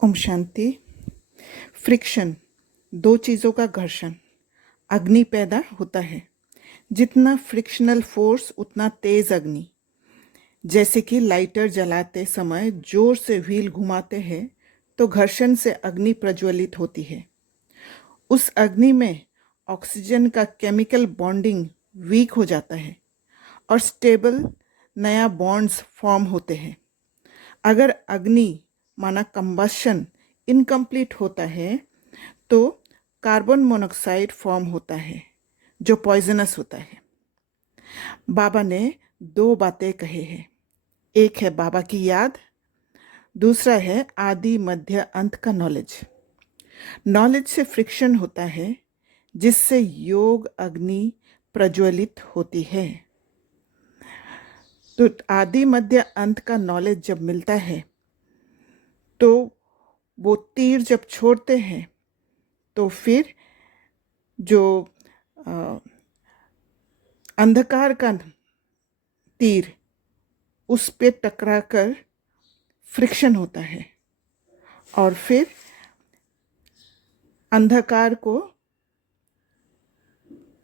Om Shanti. Friction, दो चीज़ों का घर्षण, अग्नि पैदा होता है। जितना फ्रिक्शनल फोर्स उतना तेज अग्नि। जैसे कि लाइटर जलाते समय जोर से व्हील घुमाते हैं तो घर्षण से अग्नि प्रज्वलित होती है। उस अग्नि में ऑक्सीजन का केमिकल बॉन्डिंग वीक हो जाता है और स्टेबल नया बॉन्ड्स फॉर्म होते हैं। अगर अग्नि माना कंबशन इनकम्प्लीट होता है तो कार्बन मोनोऑक्साइड फॉर्म होता है जो पॉइजनस होता है। बाबा ने दो बातें कहे हैं। एक है बाबा की याद, दूसरा है आदि मध्य अंत का नॉलेज। नॉलेज से फ्रिक्शन होता है जिससे योग अग्नि प्रज्वलित होती है। तो आदि मध्य अंत का नॉलेज जब मिलता है तो वो तीर जब छोड़ते हैं तो फिर जो अंधकार का तीर उस पे टकरा कर फ्रिक्शन होता है और फिर अंधकार को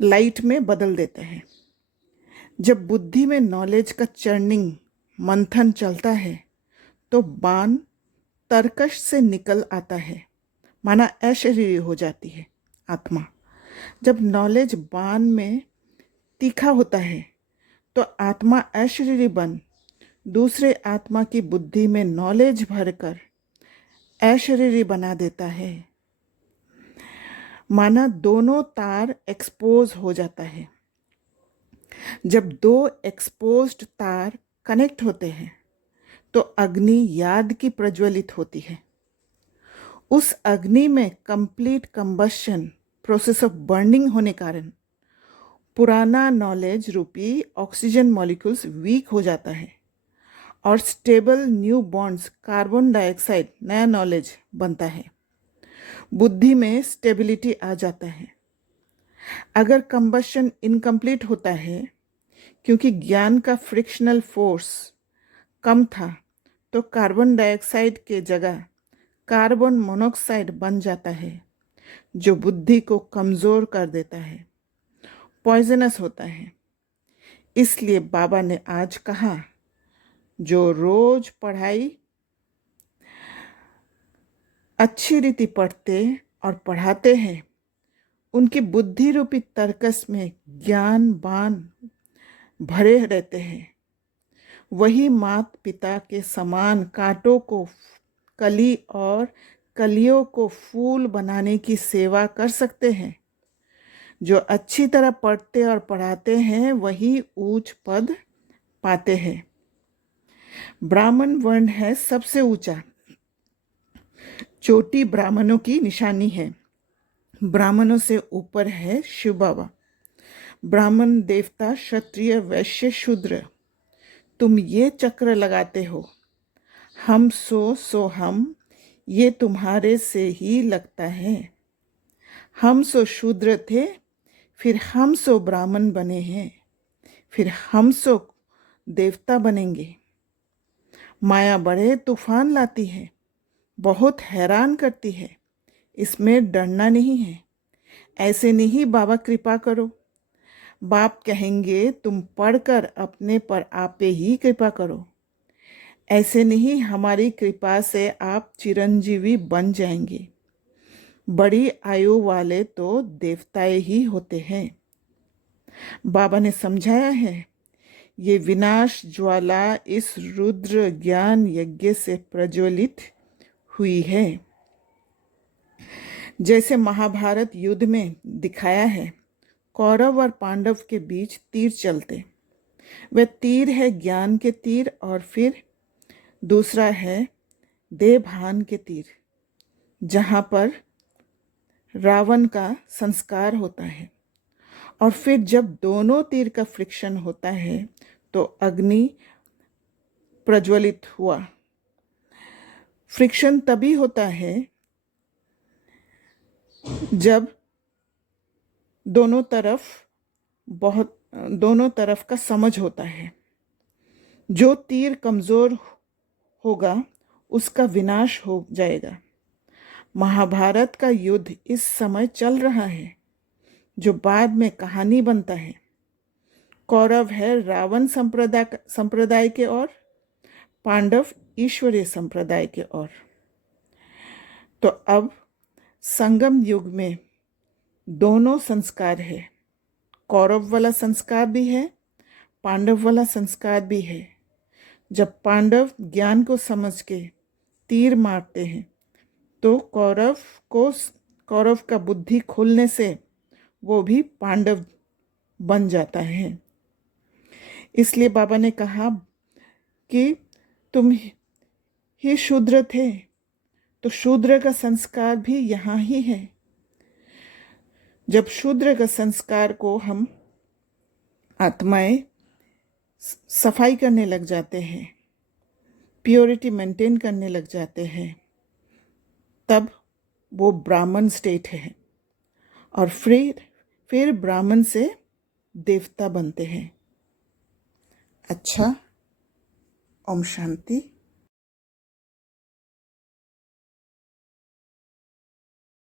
लाइट में बदल देता है। जब बुद्धि में नॉलेज का चर्निंग मंथन चलता है तो बाण तरकश से निकल आता है, माना अशरीरी हो जाती है आत्मा। जब नॉलेज बाण में तीखा होता है तो आत्मा अशरीरी बन दूसरे आत्मा की बुद्धि में नॉलेज भरकर अशरीरी बना देता है, माना दोनों तार एक्सपोज हो जाता है। जब दो एक्सपोज्ड तार कनेक्ट होते हैं तो अग्नि याद की प्रज्वलित होती है। उस अग्नि में complete combustion process of burning होने कारण पुराना नॉलेज रूपी ऑक्सीजन मॉलिक्यूल्स वीक हो जाता है और stable new bonds carbon dioxide नया नॉलेज बनता है। बुद्धि में स्टेबिलिटी आ जाता है। अगर कंबशन इनकम्प्लीट होता है क्योंकि ज्ञान का फ्रिक्शनल फोर्स कम था तो कार्बन डाइऑक्साइड के जगह कार्बन मोनोऑक्साइड बन जाता है जो बुद्धि को कमज़ोर कर देता है, पॉइजनस होता है। इसलिए बाबा ने आज कहा, जो रोज पढ़ाई अच्छी रीति पढ़ते और पढ़ाते हैं उनकी बुद्धि रूपी तर्कस में ज्ञान बाण भरे रहते हैं। वही माता पिता के समान कांटों को कली और कलियों को फूल बनाने की सेवा कर सकते हैं। जो अच्छी तरह पढ़ते और पढ़ाते हैं वही ऊंच पद पाते हैं। ब्राह्मण वर्ण है सबसे ऊंचा। चोटी ब्राह्मणों की निशानी है। ब्राह्मणों से ऊपर है शिव बाबा। ब्राह्मण देवता क्षत्रिय वैश्य शूद्र, तुम ये चक्र लगाते हो। हम सो हम, ये तुम्हारे से ही लगता है। हम सो शूद्र थे, फिर हम सो ब्राह्मण बने हैं, फिर हम सो देवता बनेंगे। माया बड़े तूफान लाती है, बहुत हैरान करती है। इसमें डरना नहीं है। ऐसे नहीं बाबा कृपा करो। बाप कहेंगे तुम पढ़कर अपने पर आपे ही कृपा करो। ऐसे नहीं हमारी कृपा से आप चिरंजीवी बन जाएंगे। बड़ी आयु वाले तो देवताएं ही होते हैं। बाबा ने समझाया है, ये विनाश ज्वाला इस रुद्र ज्ञान यज्ञ से प्रज्वलित हुई है। जैसे महाभारत युद्ध में दिखाया है, कौरव और पांडव के बीच तीर चलते। वह तीर है ज्ञान के तीर और फिर दूसरा है देवभान के तीर, जहाँ पर रावण का संस्कार होता है। और फिर जब दोनों तीर का फ्रिक्शन होता है तो अग्नि प्रज्वलित हुआ। फ्रिक्शन तभी होता है जब दोनों तरफ का समझ होता है। जो तीर कमज़ोर होगा उसका विनाश हो जाएगा। महाभारत का युद्ध इस समय चल रहा है, जो बाद में कहानी बनता है। कौरव है रावण संप्रदाय के ओर, पांडव ईश्वरीय संप्रदाय के ओर। तो अब संगम युग में दोनों संस्कार है, कौरव वाला संस्कार भी है, पांडव वाला संस्कार भी है। जब पांडव ज्ञान को समझ के तीर मारते हैं तो कौरव का बुद्धि खुलने से वो भी पांडव बन जाता है। इसलिए बाबा ने कहा कि तुम ही शूद्र थे, तो शूद्र का संस्कार भी यहाँ ही है। जब शूद्र का संस्कार को हम आत्माएं सफाई करने लग जाते हैं, प्योरिटी मेंटेन करने लग जाते हैं, तब वो ब्राह्मण स्टेट है और फिर ब्राह्मण से देवता बनते हैं। अच्छा, ओम शांति।